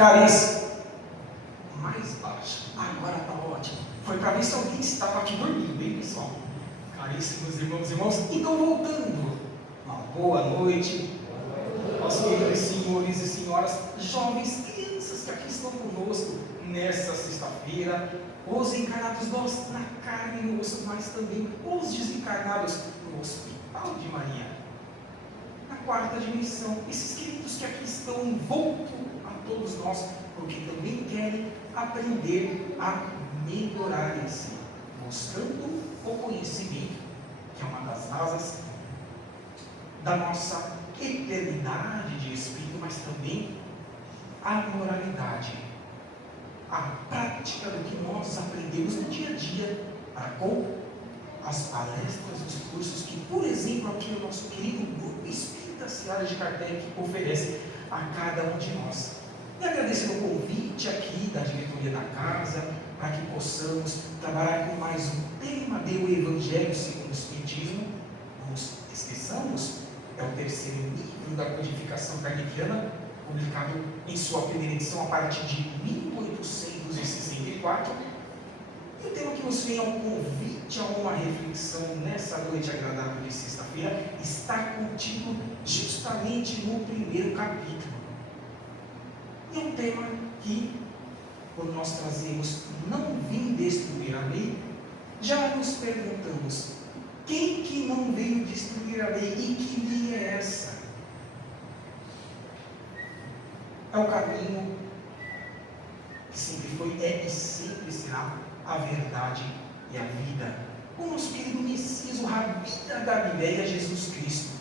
Caríssimo. Mais baixo. Agora está ótimo. Foi para ver se alguém estava aqui dormindo, hein, pessoal? Caríssimos irmãos e irmãs. Então, voltando. Uma boa noite aos queridos senhores e senhoras, jovens, crianças que aqui estão conosco nessa sexta-feira, os encarnados nós na carne e no osso, mas também os desencarnados no Hospital de Maria, na quarta dimensão, esses queridos que aqui estão envoltos a todos nós, porque também querem aprender a melhorar-se, buscando o conhecimento, que é uma das asas da nossa eternidade de espírito, mas também a moralidade, a prática do que nós aprendemos no dia a dia, para com as palestras, os cursos que, por exemplo, aqui o nosso querido Grupo Espírita Seara de Kardec oferece a cada um de nós. E agradecer o convite aqui da diretoria da casa, para que possamos trabalhar com mais um tema do Evangelho segundo o Espiritismo. Não nos esqueçamos, é o terceiro livro da codificação kardeciana, publicado em sua primeira edição a partir de 1864. E o tema que nos vem ao convite a uma reflexão nessa noite agradável de sexta-feira está contido justamente no primeiro capítulo. E é um tema que, quando nós trazemos não vim destruir a lei, já nos perguntamos: quem que não veio destruir a lei e que lei é essa? É o caminho que sempre foi, é e sempre será a verdade e a vida. O nosso querido Messias, o Rabi da Galileia, Jesus Cristo.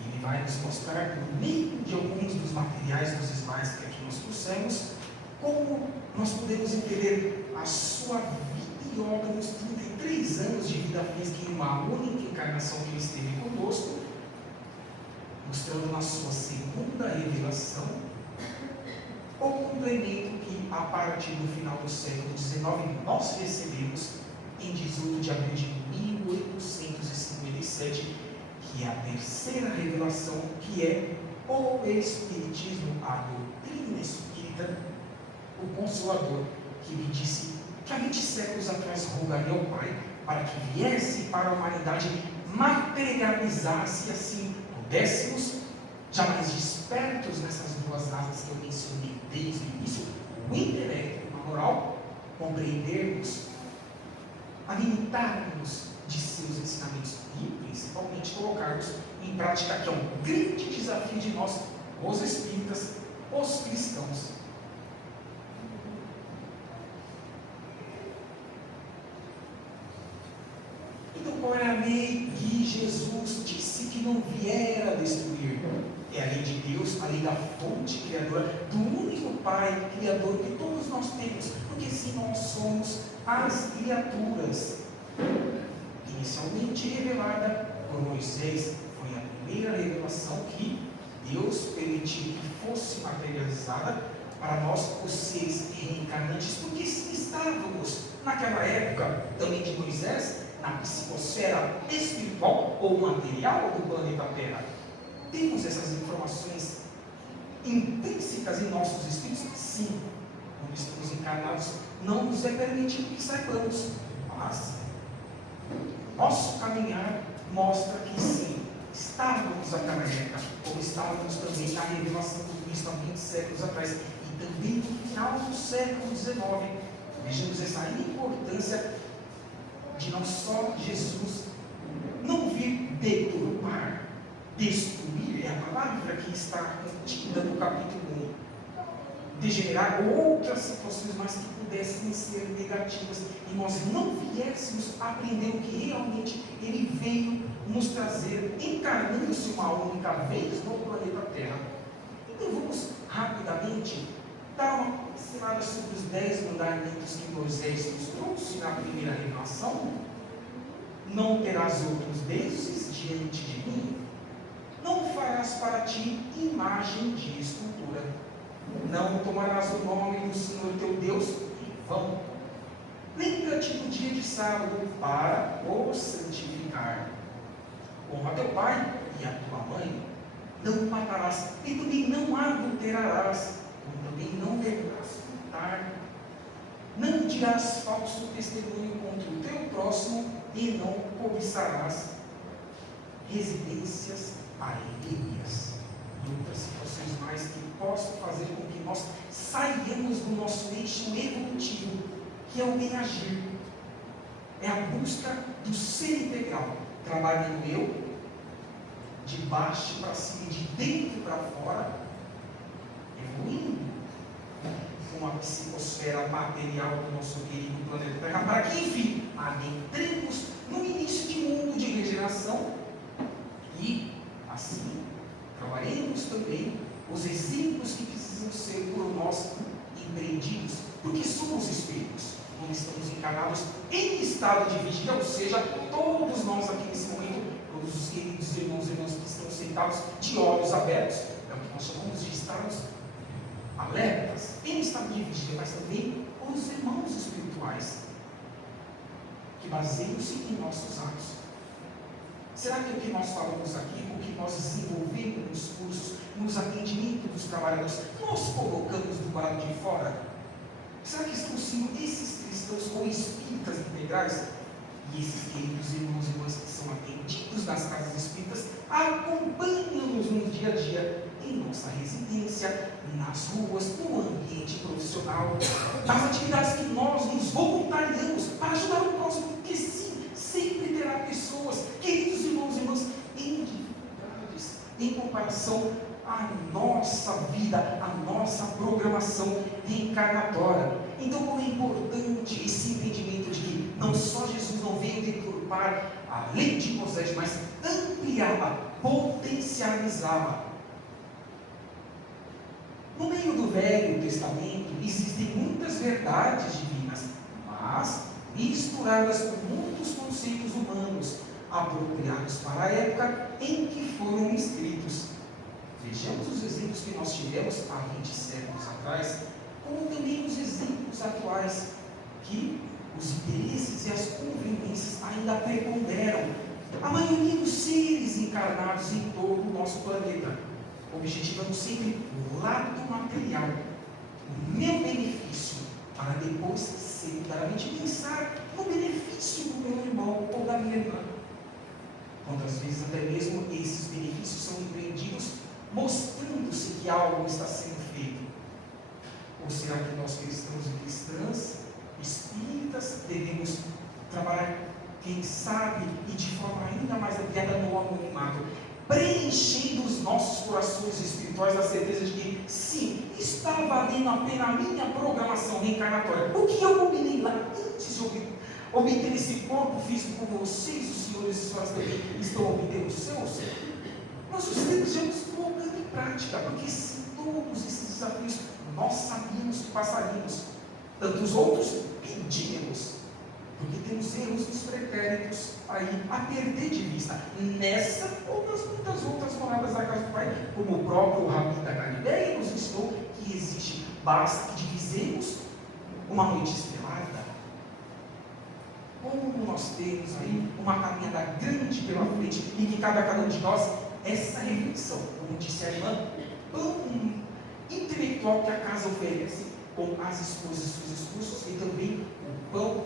Ele vai nos mostrar, por meio de alguns dos materiais, dos slides que aqui nós trouxemos, como nós podemos entender a sua vida e obra nos 33 anos de vida física em uma única encarnação que ele esteve conosco, mostrando na sua segunda revelação o complemento que, a partir do final do século XIX, nós recebemos em 18 de abril de 1857, que é a terceira revelação, que é o Espiritismo, a doutrina espírita, o Consolador, que me disse que há 20 séculos atrás rogaria ao Pai para que viesse para a humanidade, materializasse, assim pudéssemos, jamais despertos nessas duas asas que eu mencionei desde o início, o intelecto e a moral, compreendermos, alimentarmos de seus ensinamentos e, principalmente, colocarmos em prática, que é um grande desafio de nós, os espíritas, os cristãos. Então, qual é a lei que Jesus disse que não viera destruir? É a lei de Deus, a lei da fonte criadora, do único Pai criador que todos nós temos, porque se nós somos as criaturas, inicialmente revelada por Moisés, foi a primeira revelação que Deus permitiu que fosse materializada para nós, os seres reencarnantes, porque se estávamos naquela época também de Moisés, na psicosfera espiritual ou material do planeta Terra. Temos essas informações intrínsecas em nossos espíritos? Sim. Quando estamos encarnados, não nos é permitido que saibamos, mas nosso caminhar mostra que sim, estávamos naquela época, como estávamos também na revelação do Cristo há 20 séculos atrás, e também no final do século XIX. Vejamos essa importância de não só Jesus não vir deturpar, destruir, é a palavra que está contida no capítulo 1, de gerar outras situações, mas que pudessem ser negativas, e nós não viéssemos aprender o que realmente Ele veio nos trazer, encarnando-se uma única vez no planeta Terra. Então vamos rapidamente dar uma pincelada sobre os 10 mandamentos que Moisés nos trouxe na primeira revelação. Não terás outros deuses diante de mim. Não farás para ti imagem de escultura. Não tomarás o nome do Senhor teu Deus em vão. Lembra-te do dia de sábado para o santificar. Honra teu pai e a tua mãe. Não matarás e também não adulterarás. Como também não dirás falso testemunho contra o teu próximo e não cobiçarás residências alheias. E outras situações mais que possam fazer com que nós saiamos do nosso eixo evolutivo, que é o bem agir. É a busca do ser integral. Trabalho no eu, de baixo para cima e de dentro para fora, evoluindo com a psicosfera material do nosso querido planeta Terra, para que, enfim, adentremos no início de mundo de regeneração e, assim, trabalhemos também os exemplos que precisam ser por nós empreendidos, porque somos espíritos, não estamos encarnados em estado de vigília, ou seja, todos nós aqui nesse momento, todos os queridos irmãos e irmãs que estão sentados de olhos abertos, é o que nós chamamos de estarmos alertas, em estado de vigília, mas também os irmãos espirituais, que baseiam-se em nossos atos. Será que o que nós falamos aqui, o que nós desenvolvemos nos cursos, nos atendimentos dos trabalhadores, nós colocamos do lado de fora? Será que estão sendo esses cristãos ou espíritas integrais? E esses queridos irmãos e irmãs que são atendidos nas casas espíritas acompanham-nos no dia a dia, em nossa residência, nas ruas, no ambiente profissional, nas atividades que nós nos voluntariamos para ajudar o próximo, porque sim, sempre terá pessoas, queridos irmãos e irmãs, em dificuldades, em comparação à nossa vida, à nossa programação reencarnatória. Então, como é importante esse entendimento de que não só Jesus não veio deturpar a lei de Moisés, mas ampliá-la, potencializá-la. No meio do Velho Testamento existem muitas verdades divinas, mas misturadas com muitos conceitos humanos, apropriados para a época em que foram escritos. Vejamos os exemplos que nós tivemos há 20 séculos atrás, como também os exemplos atuais, que os interesses e as conveniências ainda preponderam. A maioria dos seres encarnados em todo o nosso planeta, objetivando sempre o lado material, o meu benefício, para depois, secundaramente, pensar no benefício do meu irmão ou da minha irmã. Quantas vezes até mesmo esses benefícios são empreendidos mostrando-se que algo está sendo feito? Ou será que nós cristãos e cristãs, espíritas, devemos trabalhar, quem sabe, e de forma ainda mais ampliada no anonimato, preenchendo os nossos corações espirituais da certeza de que, sim, está valendo a pena a minha programação reencarnatória. O que eu combinei lá antes de obter esse corpo físico com vocês, os senhores e senhoras também estão obtendo os seus? Nós estamos colocando em prática, porque sim, todos esses desafios nós sabíamos que passaríamos, tantos outros pedíamos, porque temos erros dos pretéritos aí a perder de vista, nessa ou nas muitas outras moradas da casa do Pai, como o próprio Rabi da Galileia nos ensinou que existe, basta que divisemos uma noite estrelada. Como nós temos aí uma caminhada grande pela frente, e que cabe a cada um de nós essa reflexão, como disse a irmã, pão intelectual que a casa oferece, com as exposições dos cursos, e também o pão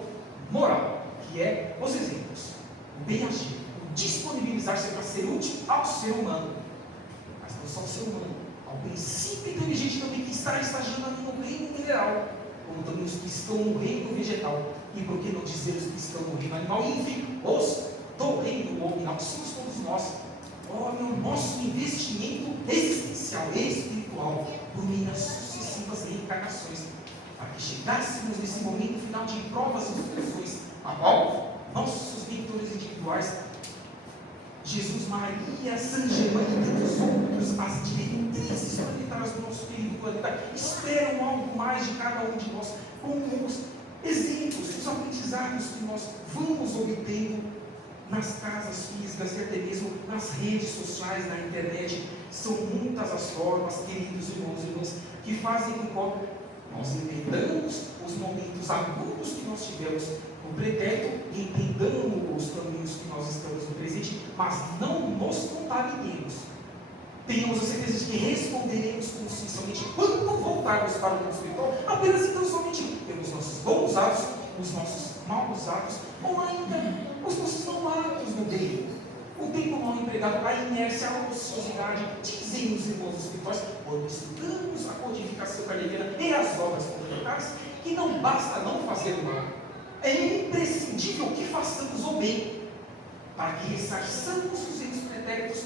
moral, que é os exemplos, o bem agir, o disponibilizar-se para ser útil ao ser humano, mas não só ao ser humano, ao princípio inteligente também que está estagiando ali no reino mineral, como também os que estão no reino vegetal, e por que não dizer os que estão no reino animal, e enfim, os do reino nominal, que somos todos nós. Olha o nosso investimento existencial, espiritual, por meio das sucessivas reencarnações, para que chegássemos nesse momento final de provas e expiações, a qual nossos mentores individuais, Jesus, Maria, San Germain e tantos outros, as diretrizes planetárias do nosso querido planeta, esperam algo mais de cada um de nós, com os exemplos, os aprendizados que nós vamos obtendo nas casas físicas e até mesmo nas redes sociais, na internet. São muitas as formas, queridos irmãos e irmãs, que fazem com que nós entendamos os momentos agudos que nós tivemos no pretérito, entendamos os caminhos que nós estamos no presente, mas não nos contaminemos. Tenhamos a certeza de que responderemos conscientemente quando voltarmos para o mundo espiritual, apenas então somente pelos nossos bons atos, os nossos maus atos, ou ainda os nossos maus atos no bem. O tempo mal empregado, a inércia, a ociosidade, dizem os irmãos espirituais, quando estudamos a codificação carneliana e as obras complementares, que não basta não fazer o mal, é imprescindível que façamos o bem, para que ressarçamos os erros pretéritos,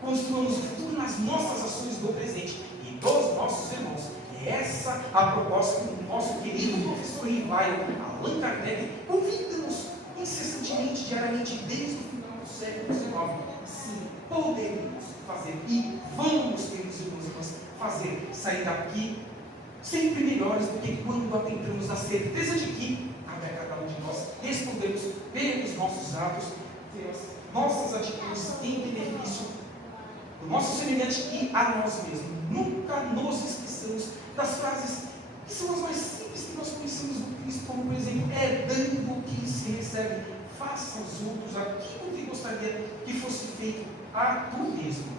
construamos o futuro nas nossas ações do presente e dos nossos irmãos. E essa a proposta do nosso querido professor Rivaio, Allan Kardec, convida-nos incessantemente, diariamente, desde o final do século XIX. Sim, podemos fazer e vamos, queridos irmãos e irmãs, fazer, sair daqui sempre melhores do que quando atentamos a certeza de que cabe a cada um de nós respondemos pelos nossos atos, pelas nossas atitudes em benefício do nosso semelhante e a nós mesmos. Nunca nos esqueçamos das frases que são as mais simples que nós conhecemos do Cristo, como por exemplo, é dando que se recebe, faça aos outros aquilo que gostaria que fosse feito a tu mesmo.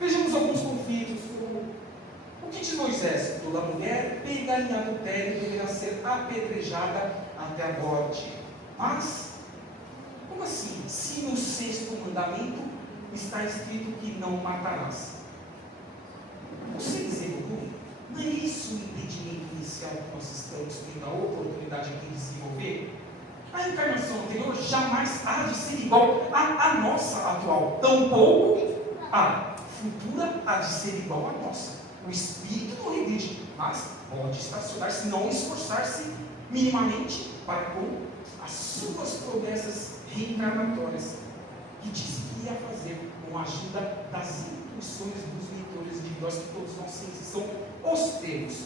Vejamos alguns conflitos, como o que diz Moisés? Toda mulher pega em adultério deverá ser apedrejada até a morte. Mas, como assim? Se no 6º mandamento está escrito que não matarás. Você desenvolveu? Não é isso o entendimento inicial que nós estamos tendo a oportunidade de desenvolver? A encarnação anterior jamais há de ser igual à nossa atual. Tampouco a futura há de ser igual à nossa. O espírito não regride, mas pode estacionar se não esforçar-se minimamente para com as suas promessas reencarnatórias, que diz que ia fazer com a ajuda das intuições dos leitores individuais, que todos nós são os termos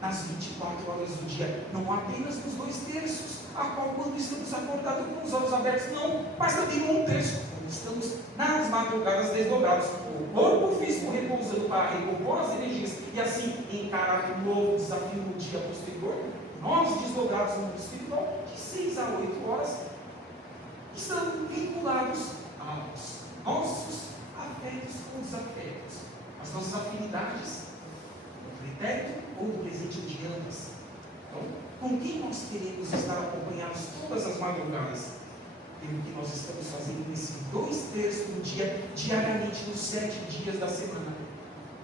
nas 24 horas do dia, não apenas nos 2/3, a qual quando estamos acordados com os olhos abertos, não, mas também no 1/3, quando estamos nas madrugadas desdobrados, o corpo físico repousando para recompor as energias e assim encarar um novo desafio no dia posterior. Nós desdobrados no mundo espiritual, de 6 a 8 horas, estamos vinculados aos nossos afetos com os afetos, as nossas afinidades, do pretérito ou do presente de ambas. Então, com quem nós queremos estar acompanhados todas as madrugadas? Pelo que nós estamos fazendo nesses 2/3 do dia, diariamente, nos 7 dias da semana.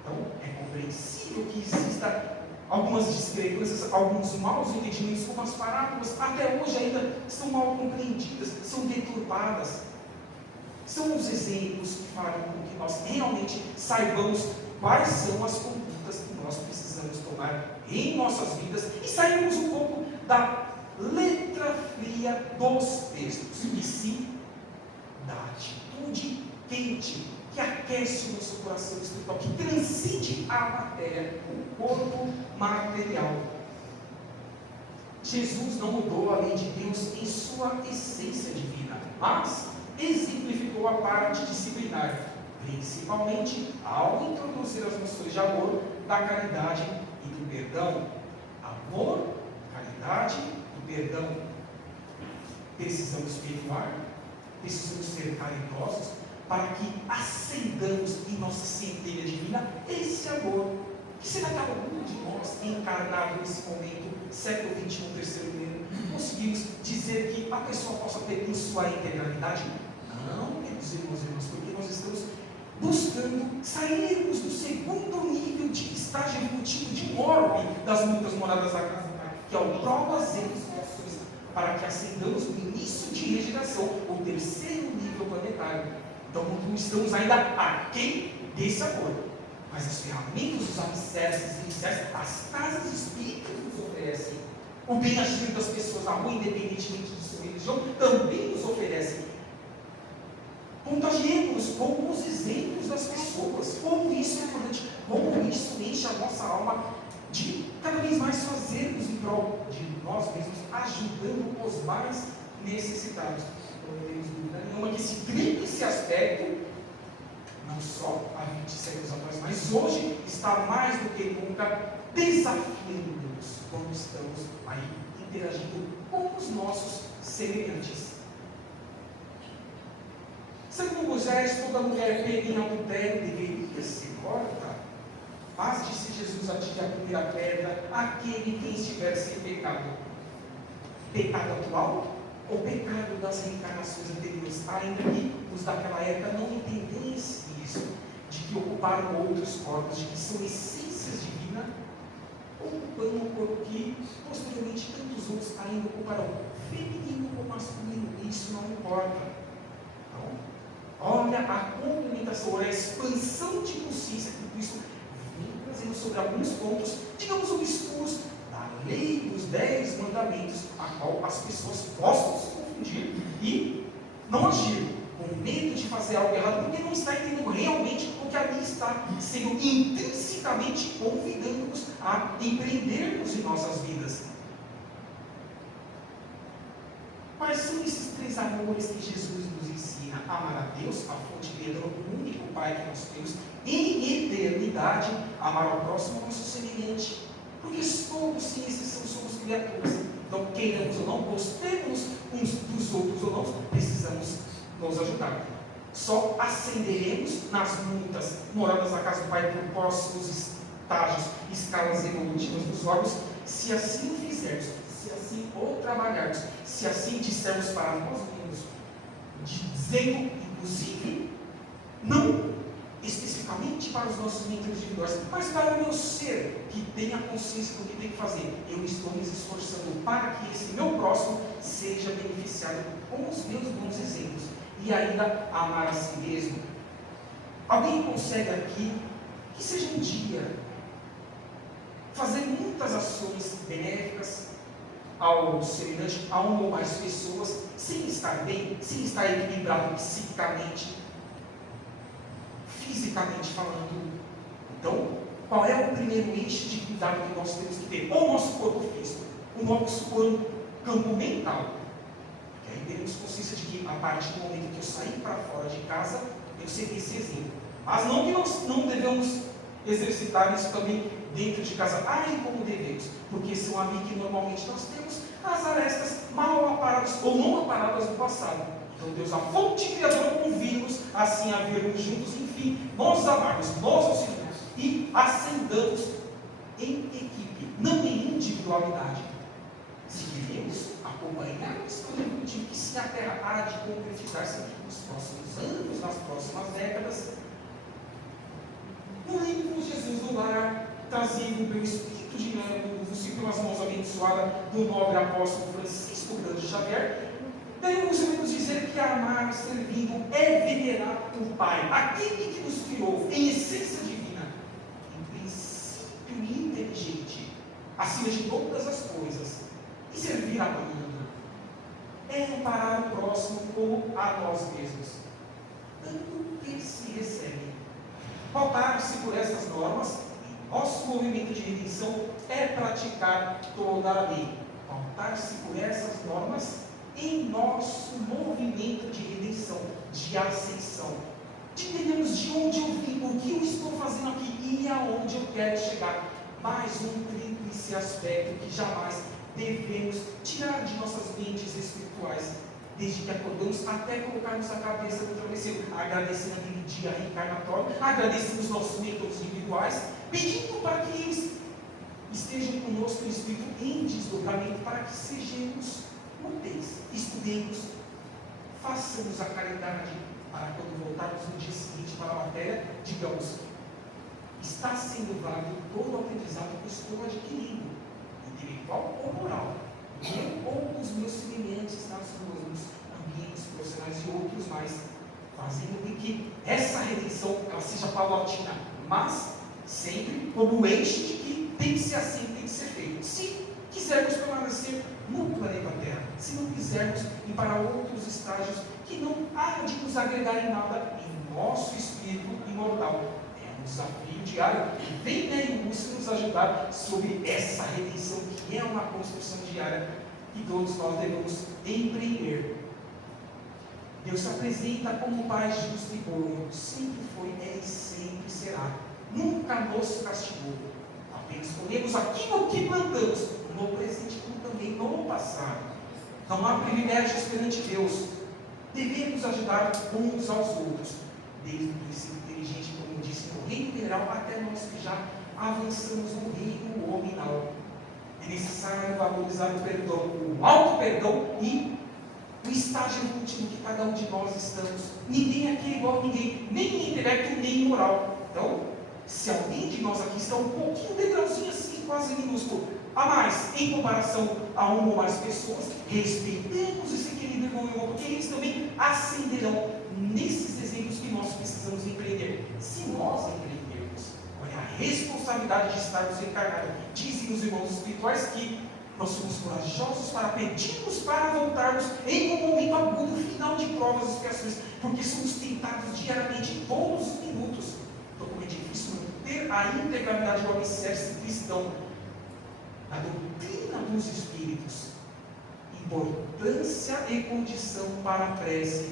Então, é compreensível que exista algumas discrepâncias, alguns maus entendimentos, como as parábolas, até hoje ainda são mal compreendidas, são deturpadas. São os exemplos que farão com que nós realmente saibamos quais são as condutas que nós precisamos tomar em nossas vidas e sairmos um pouco da letra fria dos textos, e sim da atitude quente que aquece o nosso coração espiritual, que transcende a matéria, o corpo material. Jesus não mudou a lei de Deus em sua essência divina, mas exemplificou a parte disciplinar, principalmente ao introduzir as noções de amor, da caridade e do perdão. Amor, caridade e perdão. Precisamos perdoar, precisamos ser caridosos, para que acendamos em nossa centelha divina esse amor. Que será que algum de nós, encarnado nesse momento, século XXI, terceiro milênio, conseguimos dizer que a pessoa possa ter em sua integralidade? Não, queridos irmãos e irmãs, porque nós estamos buscando sairmos do segundo nível de estágio evolutivo de morte das muitas moradas da casa, que é o provas e expiações, para que acendamos no início de regeneração, o terceiro nível planetário. Então não estamos ainda aquém desse amor, mas as ferramentas, os alicerces iniciais, as casas espíritas nos oferecem. O bem-agir das pessoas na rua, independentemente de sua religião, também nos oferecem. Contagiemos com os exemplos das pessoas, como isso é importante, como isso enche a nossa alma de cada vez mais fazermos em prol de nós mesmos, ajudando os mais necessitados. Não temos dúvida nenhuma que esse tríplice aspecto, não só há 20 séculos atrás, mas hoje está mais do que nunca desafiando-nos quando estamos aí interagindo com os nossos semelhantes. Segundo Moisés, toda mulher pega em adultério deveria ser morta. Mas disse Jesus: atire a primeira pedra aquele que estiver sem pecado. Pecado atual ou pecado das reencarnações anteriores? Ainda que os daquela época não entendessem isso, de que ocuparam outros corpos, de que são essências divinas, ocupando um corpo que posteriormente tantos outros ainda ocuparão, feminino ou masculino, isso não importa. Então, olha a complementação, olha a expansão de consciência que Cristo vem trazendo sobre alguns pontos, digamos, obscuros da lei dos 10 mandamentos, a qual as pessoas possam se confundir e não agir com medo de fazer algo errado, porque não está entendendo realmente o que ali está sendo intrinsecamente convidando-nos a empreendermos em nossas vidas. Quais são esses 3 amores que Jesus nos ensina? Amar a Deus, a fonte criadora, o único Pai que nós temos, em eternidade, amar ao próximo, nosso semelhante. Porque todos, sem exceção, somos criaturas. Então, queiramos ou não, gostemos uns dos outros ou não, precisamos nos ajudar. Só ascenderemos nas muitas moradas da casa do Pai por próximos estágios, escalas evolutivas dos órgãos, se assim o fizermos, se assim o trabalharmos, se assim dissermos para nós mesmos, dizendo, inclusive, não especificamente para os nossos membros individuais, mas para o meu ser, que tenha consciência do que tem que fazer. Eu estou me esforçando para que esse meu próximo seja beneficiado com os meus bons exemplos. E ainda amar a si mesmo. Alguém consegue aqui, que seja um dia, fazer muitas ações benéficas ao semelhante, a uma ou mais pessoas, sem estar bem, sem estar equilibrado psiquicamente, fisicamente falando? Então, qual é o primeiro eixo de cuidado que nós temos que ter? Ou o nosso corpo físico, o nosso campo mental. E aí teremos consciência de que, a partir do momento que eu sair para fora de casa, eu serei esse exemplo. Mas não que nós não devemos exercitar isso também dentro de casa. Ai, como devemos. Porque são ali que normalmente nós temos as arestas mal aparadas ou não aparadas do passado. Então Deus, a fonte criadora, convida-nos assim a virmos juntos, enfim, nós amarmos, nós auxiliamos e ascendamos em equipe, não em individualidade. Se queremos acompanhar o escolhido motivo que se a Terra há de concretizar-se nos próximos anos, nas próximas décadas, não lembro Jesus do lar, trazido pelo Espírito de pelas mãos abençoadas do nobre apóstolo Francisco Grande Xavier, devemos dizer que amar servindo é venerar o Pai, aquele que nos criou em essência divina, em princípio inteligente, acima de todas as coisas, e servir amando é amparar o próximo como a nós mesmos, tanto que se recebe. Pautar-se por essas normas, nosso movimento de redenção é praticar toda a lei. Pautar-se por essas normas em nosso movimento de redenção, de ascensão. Entendemos de onde eu vim, o que eu estou fazendo aqui e aonde eu quero chegar. Mais um tríplice aspecto que jamais devemos tirar de nossas mentes espirituais, desde que acordamos até colocarmos a cabeça no travesseiro, agradecendo aquele dia reencarnatório, agradecendo os nossos mentores individuais, pedindo para que eles estejam conosco no Espírito em desdobramento, para que sejamos úteis, estudemos, façamos a caridade, para quando voltarmos no dia seguinte para a matéria, digamos, está sendo válido todo o aprendizado que eu estou adquirindo, intelectual ou moral, eu ou os meus semelhantes nas ruas, nos ambientes profissionais e outros mais, fazendo com que essa redenção ela seja paulatina, mas sempre como eixo de que tem que ser assim, tem que ser feito. Se quisermos permanecer no planeta Terra, se não quisermos ir para outros estágios que não há de nos agregar em nada em nosso espírito imortal. É um desafio diário que vem na indústria nos ajudar sobre essa redenção, que é uma construção diária que todos nós devemos empreender. Deus se apresenta como Pai justo e bom, sempre foi, é e sempre será. Nunca nos castigou. Apenas colhemos aquilo que plantamos, no presente como também no passado. Não há privilégios perante Deus. Devemos ajudar uns aos outros, desde o princípio inteligente, como disse, no reino mineral, até nós que já avançamos no reino nominal. É necessário valorizar o perdão, o auto-perdão e o estágio último que cada um de nós estamos. Ninguém aqui é igual a ninguém, nem em intelecto, nem em moral. Então, se alguém de nós aqui está um pouquinho, degrauzinho assim, quase minúsculo, a mais, em comparação a uma ou mais pessoas, respeitemos esse querido irmão e irmã, porque eles também ascenderão nesses exemplos que nós precisamos empreender. Se nós empreendermos, olha a responsabilidade de estarmos encarnados. Dizem os irmãos espirituais que nós somos corajosos para pedirmos para voltarmos em um momento agudo, final de provas e expiações, porque somos tentados diariamente, todos os minutos. Então, como é difícil ter a integralidade do alicerce cristão, a doutrina dos Espíritos, importância e condição para a prece,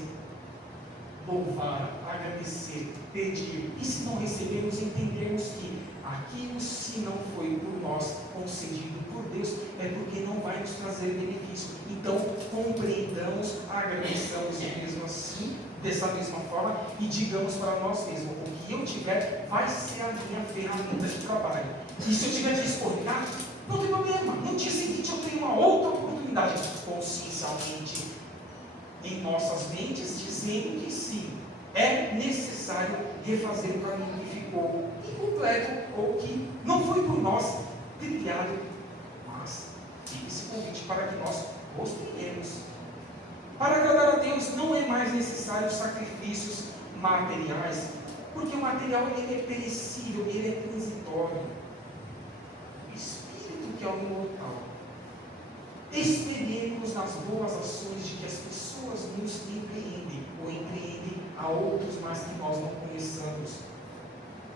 louvar, agradecer, pedir, e se não recebemos, entendermos que aquilo, se não foi por nós concedido por Deus, é porque não vai nos trazer benefício. Então, compreendamos, agradeçamos mesmo assim, dessa mesma forma, e digamos para nós mesmos: o que eu tiver vai ser a minha ferramenta de trabalho. E se eu tiver que escorregar, não tem problema. No dia seguinte eu tenho uma outra oportunidade, consciencialmente, em nossas mentes, dizendo que sim, é necessário refazer o caminho que ficou incompleto ou que não foi por nós trilhado, mas fica esse convite para que nós construiremos. Para agradar a Deus não é mais necessário sacrifícios materiais, porque o material ele é perecível, ele é transitório. O Espírito que é o imortal. Espelhemos nas boas ações de que as pessoas nos empreendem, ou empreendem a outros mais que nós não conheçamos.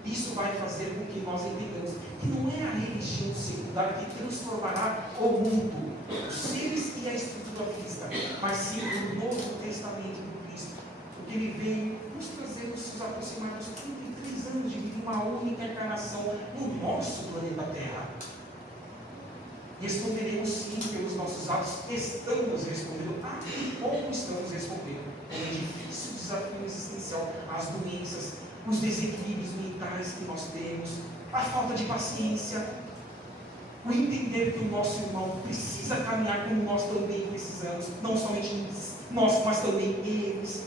Isso vai fazer com que nós entendamos que não é a religião secundária que transformará o mundo, os seres e a estrutura física, mas sim o Novo Testamento do Cristo, porque ele veio nos trazer, nos aproximar dos 33 anos de vida, uma única encarnação no nosso planeta Terra. Responderemos sim pelos nossos atos, estamos respondendo, como estamos respondendo. É um difícil desafio existencial, as doenças, os desequilíbrios mentais que nós temos, a falta de paciência, o entender que o nosso irmão precisa caminhar como nós também precisamos, não somente nós, mas também eles.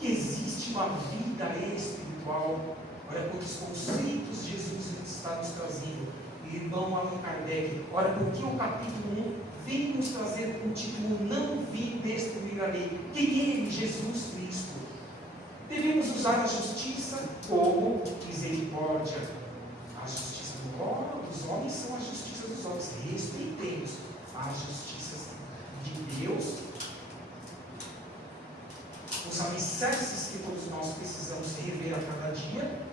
Que existe uma vida espiritual. Olha quantos conceitos Jesus está nos trazendo. Irmão Allan Kardec, olha porque o capítulo 1 vem nos trazer o título: Não vim destruir a lei. Quem é ele? Jesus Cristo. Devemos usar a justiça como misericórdia. A justiça dos homens são a justiça dos homens. Respeitemos a justiça de Deus, os alicerces que todos nós precisamos rever a cada dia.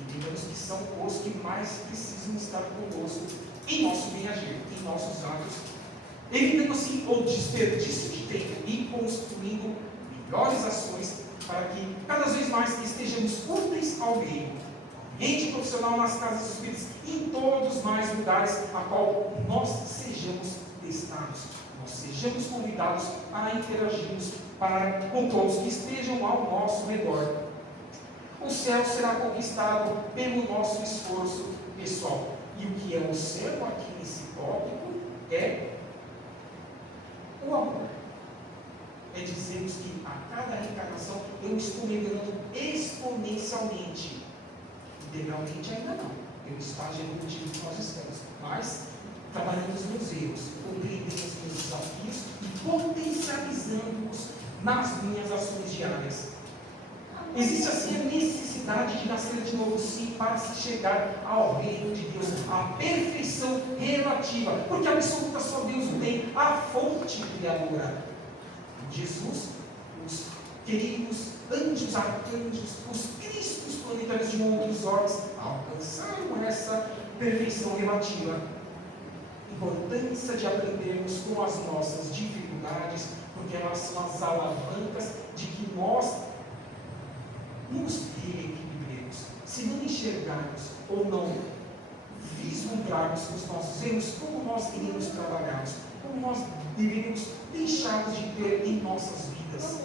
E digamos que são os que mais precisam estar conosco em nosso bem agir, em nossos atos, evitando assim o desperdício de tempo e construindo melhores ações para que cada vez mais estejamos úteis ao meio, ambiente profissional, nas casas espíritas, em todos os mais lugares a qual nós sejamos testados, nós sejamos convidados a interagirmos com todos que estejam ao nosso redor. O céu será conquistado pelo nosso esforço pessoal. E o que é o céu aqui nesse tópico é o amor. É dizermos que a cada reencarnação eu estou melhorando exponencialmente. Integralmente ainda não. Pelo estágio evolutivo que nós estamos. Mas trabalhando os meus erros, compreendendo os meus desafios e potencializando-os nas minhas ações diárias. Existe assim a necessidade de nascer de novo, sim, para se chegar ao reino de Deus, à perfeição relativa, porque a absoluta só Deus o tem, a fonte criadora. Jesus, os queridos anjos, arcanjos, os cristos planetários de outros orbes alcançaram essa perfeição relativa. Importância de aprendermos com as nossas dificuldades, porque elas são as alavancas de que nós nos reequilibremos. Se não enxergarmos ou não vislumbrarmos os nossos erros, como nós iremos trabalhá-los, como nós deveríamos deixá-los de ter em nossas vidas,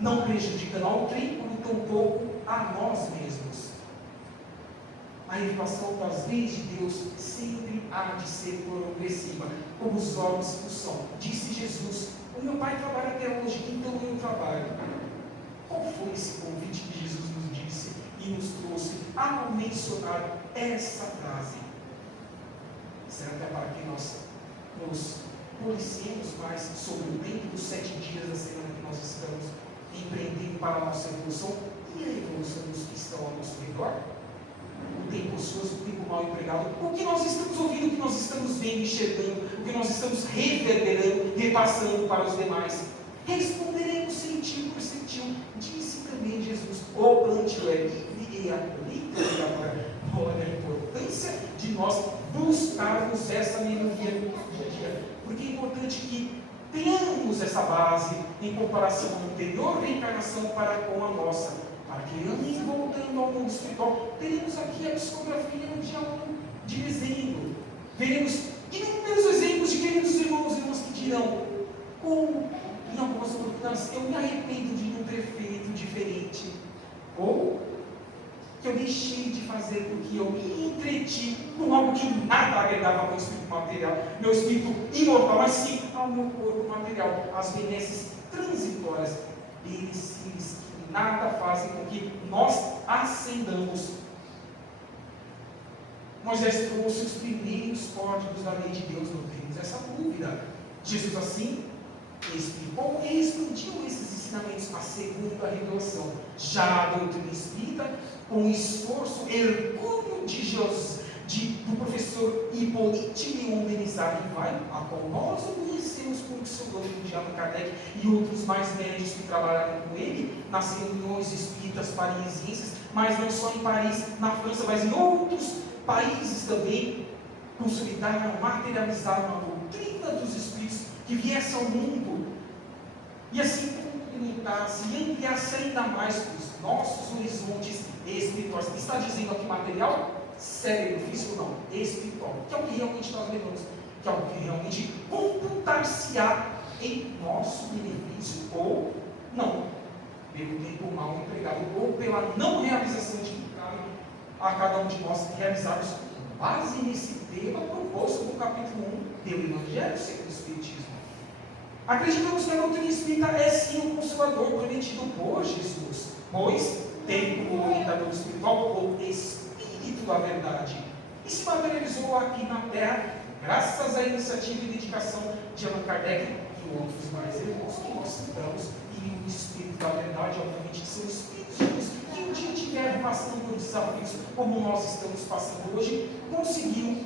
não prejudicando ao trem, como tampouco a nós mesmos. a revelação das leis de Deus sempre há de ser progressiva, como os órgãos o são. Disse Jesus: o meu Pai trabalha até hoje, então eu trabalho. Qual foi esse convite que Jesus nos disse e nos trouxe ao mencionar essa frase? Será que é para que nós nos policiemos mais sobre o tempo dos 7 dias da semana que nós estamos empreendendo para a nossa evolução e a evolução dos que estão ao nosso redor? O tempo ocioso, o tempo mal empregado, o que nós estamos ouvindo, o que nós estamos vendo, enxergando, o que nós estamos reverberando, repassando para os demais. Responderemos sentiu por sentiu. Disse também Jesus: o plantio é livre e a colheita agora. Olha a importância de nós buscarmos essa melhoria no dia a dia. Porque é importante que tenhamos essa base em comparação à anterior reencarnação para com a nossa. Para que antes, voltando ao mundo espiritual, teremos aqui a psicografia de desenho. Veremos inúmeros exemplos de queridos irmãos e irmãs que dirão: como em algumas oportunidades eu me arrependo de não ter feito diferente, ou que eu deixei de fazer porque eu me entreti com algo que nada agregava ao meu espírito material, meu espírito imortal, mas sim ao meu corpo material, as benesses transitórias, perecíveis, que nada fazem com que nós ascendamos. Moisés trouxe os primeiros códigos da lei de Deus, não temos essa dúvida. Jesus assim explicou e expandiu esses ensinamentos, a segunda revelação. Já a doutrina espírita, com o esforço hercúleo do professor Hippolyte Léon Denisard Rivail, a qual nós o conhecemos como pseudônimo de Allan Kardec e outros mais médios que trabalharam com ele nas reuniões espíritas parisienses, mas não só em Paris, na França, mas em outros países também, consolidaram, materializaram a doutrina dos espíritos que viesse ao mundo e assim complementasse e ampliasse ainda mais os nossos horizontes espirituais. Está dizendo aqui material? Cérebro, físico não, espiritual, que é o que realmente nós levamos, que é o que realmente computar-se-á em nosso benefício ou não, pelo tempo mal empregado ou pela não realização de que cabe a cada um de nós realizarmos com base nesse tema proposto no capítulo 1 do Evangelho segundo o Espiritismo. Acreditamos que a doutrina espírita é sim o consolador prometido por Jesus, pois tem como orientador espiritual o Espírito da Verdade, e se materializou aqui na Terra, graças à iniciativa e dedicação de Allan Kardec e outros mais irmãos que nós citamos, e o Espírito da Verdade, obviamente, que são Espíritos de luz, que um dia tiveram passando por desafios como nós estamos passando hoje, conseguiram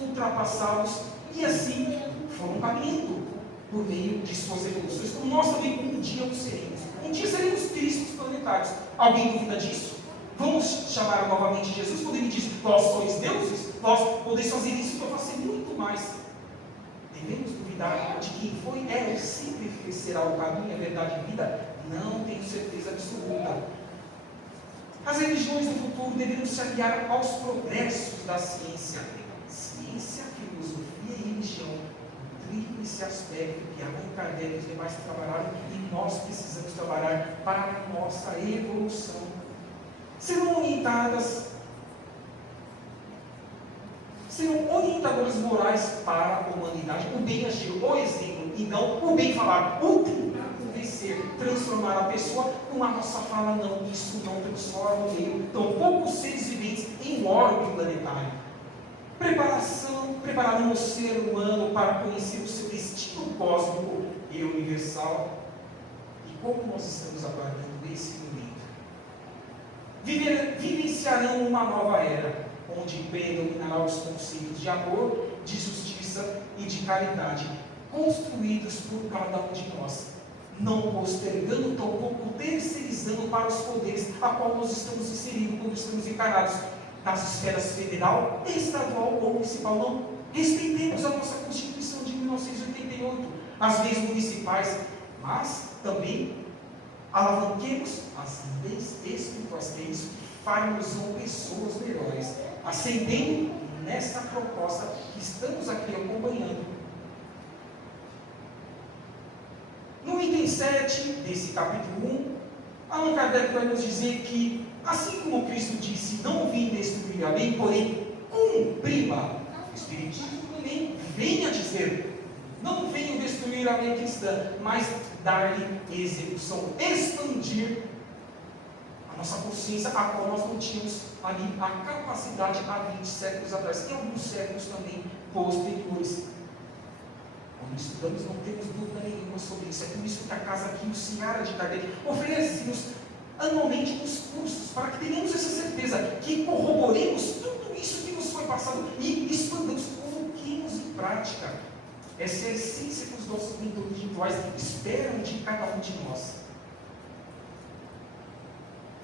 ultrapassá-los e assim foram caminhando por meio de suas evoluções, como nós também um dia o seremos. Um dia seremos Cristos planetários. Alguém duvida disso? Vamos chamar novamente Jesus quando ele diz: vós sois deuses, vós podeis fazer isso que eu faço muito mais. Devemos duvidar de quem foi, é, sempre será o caminho, a verdade e a vida? Não tenho certeza absoluta. As religiões do futuro deveriam se aliar aos progressos da ciência. Ciência, filosofia e religião trilham esse aspecto que Allan Kardec e os demais trabalharam e nós precisamos trabalhar para a nossa evolução. Serão orientadores morais para a humanidade, o bem agir, o exemplo, e não o bem falar, o tentar convencer, transformar a pessoa com a nossa fala. Não, isso não transforma o meio, tão poucos seres viventes em um órgão planetário. Prepararão o ser humano para conhecer o seu destino cósmico e universal. E como nós estamos aguardando esse momento? Vivenciarão uma nova era, onde predominarão os conceitos de amor, de justiça e de caridade, construídos por cada um de nós, não postergando, tampouco terceirizando para os poderes a qual nós estamos inseridos quando estamos encarnados, nas esferas federal, estadual ou municipal. Não respeitemos a nossa Constituição de 1988, as leis municipais, mas também alavanquemos as leis espirituais, que é isso que farmos pessoas melhores, ascendendo nessa proposta que estamos aqui acompanhando. No item 7 desse capítulo 1, Allan Kardec vai nos dizer que, assim como Cristo disse: não vim destruir a lei, nem porém cumpri-la. O Espiritismo nem vem a dizer, não venho destruir a lei cristã, mas dar-lhe execução, expandir a nossa consciência, a qual nós não tínhamos ali a capacidade há 20 séculos atrás, e alguns séculos também posteriores. Quando estudamos, não temos dúvida nenhuma sobre isso. É por isso que a casa aqui, o Seara de Kardec, oferece-nos anualmente uns cursos, para que tenhamos essa certeza, que corroboremos tudo isso que nos foi passado e expandamos, coloquemos em prática. Essa é a essência que os nossos mentores rituais esperam de cada um de nós.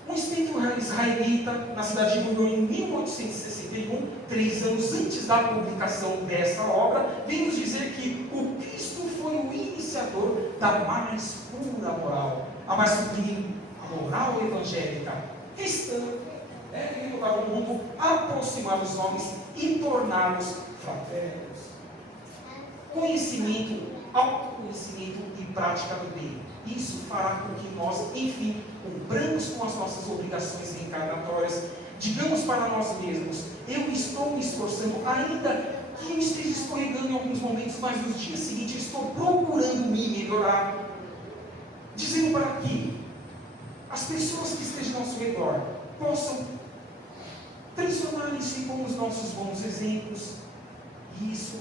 Um espírito israelita, na cidade de Boulogne, em 1861, 3 anos antes da publicação dessa obra, vem nos dizer que o Cristo foi o iniciador da mais pura moral, a mais sublime, a moral evangélica, cristã, que levava o mundo a aproximar os homens e torná-los fraternos. Conhecimento, autoconhecimento e prática do bem. Isso fará com que nós, enfim, cumpramos com as nossas obrigações reencarnatórias. Digamos para nós mesmos: eu estou me esforçando, ainda que eu esteja escorregando em alguns momentos, mas nos dias seguintes eu estou procurando me melhorar. Dizendo para que as pessoas que estejam ao nosso redor possam transformar-se como os nossos bons exemplos. E isso,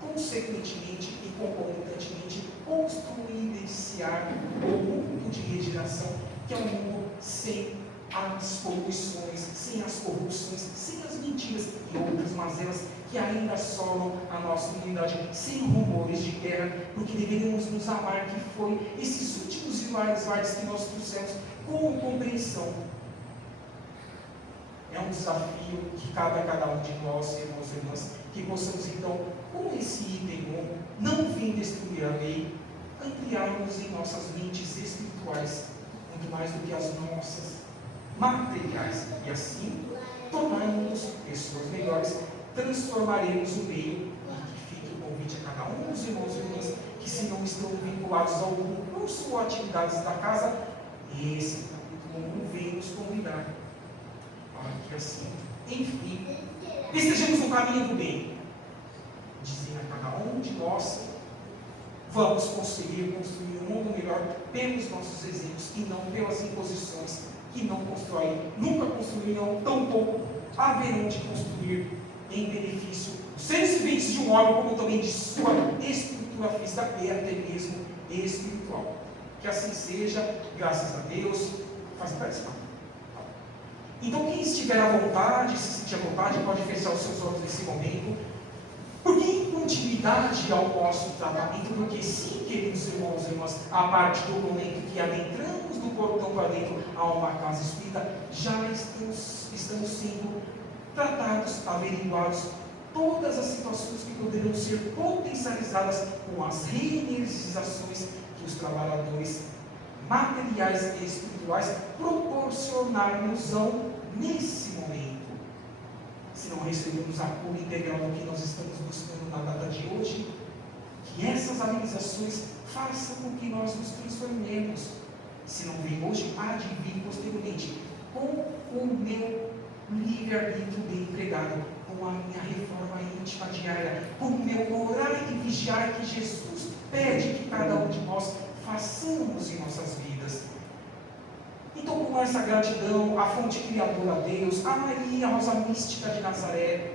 consequentemente e concomitantemente, construir o mundo de regeneração, que é um mundo sem as poluições, sem as corrupções, sem as mentiras e outras mazelas que ainda assolam a nossa humanidade, sem rumores de guerra, porque deveríamos nos amar, que foi esses últimos slides que nós trouxemos com compreensão. É um desafio que cabe a cada um de nós, irmãos e irmãs, que possamos então, com esse item 1, não vir destruir a lei, ampliarmos em nossas mentes espirituais, muito mais do que as nossas materiais, e assim tornarmos pessoas melhores, transformaremos o meio. E fique o convite a cada um dos irmãos e irmãs que, se não estão vinculados ao concurso ou atividades da casa, esse capítulo 1 vem nos convidar para que assim, enfim, estejamos no caminho do bem. Dizer a cada um de nós: vamos conseguir construir um mundo melhor pelos nossos exemplos e não pelas imposições que não constroem, nunca construirão, tampouco haverão de construir em benefício dos seres viventes de um homem, como também de sua estrutura física e até mesmo espiritual. Que assim seja, graças a Deus. Faz participar. Então, quem estiver à vontade, se sentir à vontade, pode fechar os seus olhos nesse momento. Porque em continuidade ao nosso tratamento, porque sim, queridos irmãos e irmãs, a partir do momento que adentramos do portão para dentro a uma casa espírita, já estamos sendo tratados, averiguados, todas as situações que poderão ser potencializadas com as reenergizações que os trabalhadores materiais e espirituais proporcionar-nos-ão nesse momento. Se não recebemos a cura integral do que nós estamos buscando na data de hoje, que essas amenizações façam com que nós nos transformemos. Se não vem hoje, há de vir posteriormente, com o meu livre-arbítrio bem empregado, com a minha reforma íntima diária, com o meu orar e vigiar que Jesus pede que cada um de nós façamos em nossas vidas. Então, com essa gratidão à fonte criadora a Deus, a Maria, a rosa mística de Nazaré,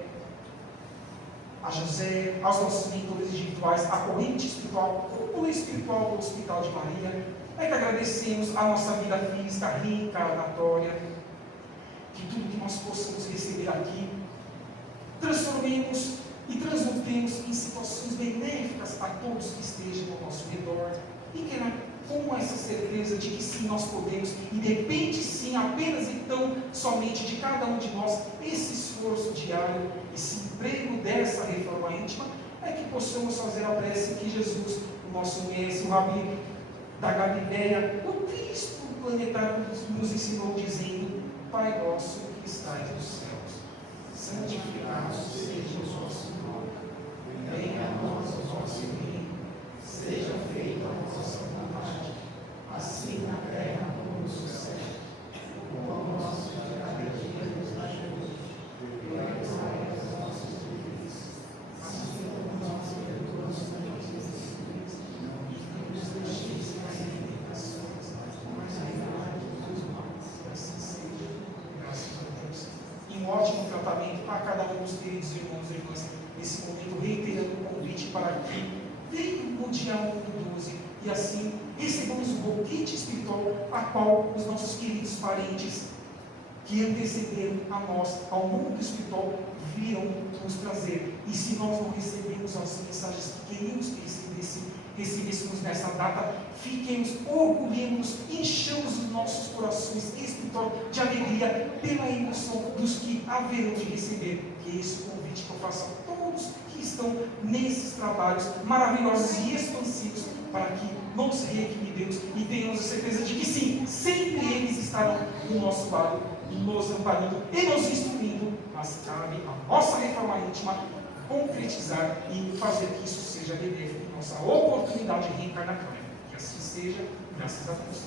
a José, aos nossos mentores espirituais, a corrente espiritual, a cúpula espiritual do Hospital de Maria, é que agradecemos a nossa vida física reencarnatória, que tudo que nós possamos receber aqui, transformemos e transmutemos em situações benéficas a todos que estejam ao nosso redor, e que com essa certeza de que sim, nós podemos, e depende sim, apenas então, somente de cada um de nós, esse esforço diário, esse emprego dessa reforma íntima, é que possamos fazer a prece que Jesus, o nosso mestre, o Rabi da Galileia, o Cristo planetário, nos ensinou dizendo: Pai nosso que estais nos céus, santificado seja o vosso nome, venha a nós o vosso reino, seja feita a vossa vontade, assim na terra como no céu. O pão nosso de cada dia nos dai hoje, ótimo tratamento para cada um dos queridos irmãos e irmãs. Nesse momento, reiterando o convite para que venham no dia 1 do 12 e assim recebamos o banquete espiritual a qual os nossos queridos parentes que antecederam a nós, ao mundo espiritual, virão nos trazer. E se nós não recebemos as mensagens que queríamos que recebêssemos nessa data, fiquemos, orgulhemos, enchamos os nossos corações espiritual de alegria pela emoção dos que haverão de receber. Que é esse o convite que eu faço a todos que estão nesses trabalhos maravilhosos e expansivos, para que nos reequilibremos e tenhamos a certeza de que sim, sempre eles estarão do nosso lado, nos amparando e nos instruindo, mas cabe a nossa reforma íntima concretizar e fazer que isso seja benéfico em nossa oportunidade reencarnatória. Que assim seja, graças a Deus.